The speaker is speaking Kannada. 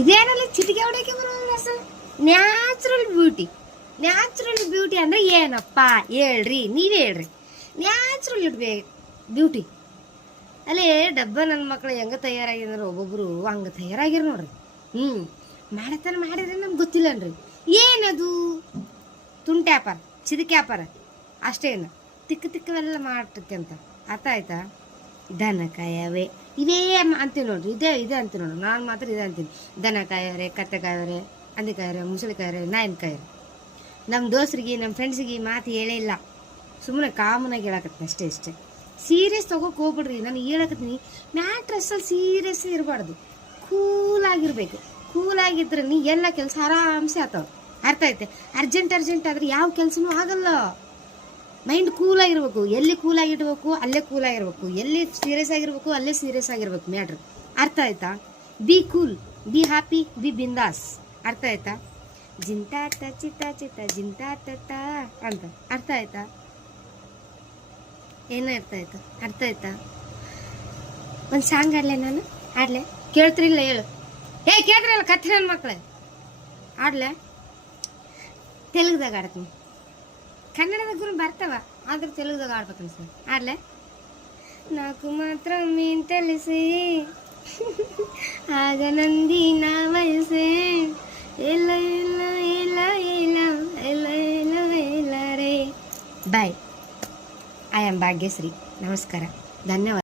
ಇದೇನಲ್ಲ ಚಿಟಿಕೆ ಹೊಡೆಯಕ್ಕೆ ಬರೋಲ್ಲ ಅಸಲು. ನ್ಯಾಚುರಲ್ ಬ್ಯೂಟಿ ಅಂದರೆ ಏನಪ್ಪ ಹೇಳ್ರಿ, ನೀವೇ ಹೇಳ್ರಿ. ನ್ಯಾಚುರಲ್ ಬ್ಯೂಟಿ ಅಲ್ಲೇ ಡಬ್ಬ ನನ್ನ ಮಕ್ಕಳು ಹೆಂಗೆ ತಯಾರಾಗಿದ್ರೆ ಒಬ್ಬೊಬ್ರು ಹಂಗೆ ತಯಾರಾಗಿರ್ ನೋಡ್ರಿ. ಮಾಡತನ ಮಾಡಿದ್ರೆ ನಮ್ಗೆ ಗೊತ್ತಿಲ್ಲನ್ರಿ ಏನದು. ತುಂಟೆ ವ್ಯಾಪಾರ, ಚಿದಕೆ ವ್ಯಾಪಾರ ಅಷ್ಟೇನು. ತಿಕ್ಕವೆಲ್ಲ ಮಾಡ್ತಕ್ಕೆ ಅಂತ ಅರ್ಥ ಆಯ್ತಾ. ದನ ಕಾಯವೇ ಇವೇ ಅಂತೀವಿ ನೋಡ್ರಿ, ಇದೇ ಅಂತೀವಿ ನೋಡ್ರಿ. ನಾನು ಮಾತ್ರ ಇದೇ ಅಂತೀನಿ. ದನ ಕಾಯವರೆ, ಕತ್ತೆ ಕಾಯವರೆ, ಹಂದಿ ಕಾಯವರೆ, ಮುಸಳಿ ಕಾಯವರೆ, ನಾಯಿನ ಕಾಯವರೆ. ನಮ್ಮ ದೋಸ್ರಿಗೆ ನಮ್ಮ ಫ್ರೆಂಡ್ಸಿಗೆ ಮಾತು ಹೇಳೇ ಇಲ್ಲ, ಸುಮ್ಮನೆ ಕಾಮನಾಗಿ ಹೇಳಕತ್ತೀನಿ ಅಷ್ಟೇ. ಸೀರಿಯಸ್ ತೊಗೋಕೆ ಹೋಗ್ಬಿಡ್ರಿ. ನಾನು ಹೇಳಕತ್ತೀನಿ, ಮ್ಯಾಟ್ರಸ್ಸಲ್ಲಿ ಸೀರಿಯಸ್ ಇರಬಾರ್ದು, ಕೂಲಾಗಿರ್ಬೇಕು. ಕೂಲಾಗಿದ್ರೆ ನೀ ಎಲ್ಲ ಕೆಲಸ ಆರಾಮ್ಸೆ ಆಗ್ತಾವೆ. ಅರ್ಥ ಐತೆ. ಅರ್ಜೆಂಟ್ ಆದರೆ ಯಾವ ಕೆಲಸನೂ ಆಗಲ್ಲ. ಮೈಂಡ್ ಕೂಲಾಗಿರ್ಬೇಕು. ಎಲ್ಲಿ ಕೂಲಾಗಿಡ್ಬೇಕು ಅಲ್ಲೇ ಕೂಲಾಗಿರ್ಬೇಕು, ಎಲ್ಲಿ ಸೀರಿಯಸ್ ಆಗಿರ್ಬೇಕು ಅಲ್ಲೇ ಸೀರಿಯಸ್ ಆಗಿರ್ಬೇಕು ಮ್ಯಾಟ್ರ್. ಅರ್ಥ ಆಯ್ತಾ. Be cool, be happy, be ಬಿಂದಾಸ್. ಅರ್ಥ ಆಯ್ತಾ. ಜಿಂತಾಟ ಚಿತ್ತ ಜಿಂತಾಟ ಅಂತ ಅರ್ಥ ಆಯ್ತಾ. ಏನೋ ಅರ್ಥ ಆಯ್ತಾ. ಒಂದು ಸಾಂಗ್ ಆಡ್ಲೆ, ನಾನು ಆಡ್ಲೆ, ಕೇಳ್ತಿರಿಲ್ಲ ಹೇಳು. ಕೇಳ್ತಿರಲ್ಲ ಕತ್ತಿ ನನ್ನ ಮಕ್ಕಳೇ. ಆಡ್ಲೆ, ತೆಲುಗುದಾಗ ಆಡ್ತೀನಿ. ಕನ್ನಡದಾಗ ಬರ್ತಾವ, ಆದ್ರೆ ತೆಲುಗುದಾಗ ಆಡ್ಬೇಕನ್ ಸರ್. ಆಡ್ಲೆ. ನಾಕು ಮಾತ್ರ ಮೀನ್ ತಿಳಿಸಿ ಆಗ ನಂದಿನ ವಯಸ್ಸೆ ಎಲ್ಲ ಎಲ್ಲ ಎಲ್ಲ ಎಲ್ಲ ಎಲ್ಲ ಎಲ್ಲ ಎಲ್ಲ ರೇ. ಬಾಯ್. I am Bhagyashree. ನಮಸ್ಕಾರ, ಧನ್ಯವಾದ.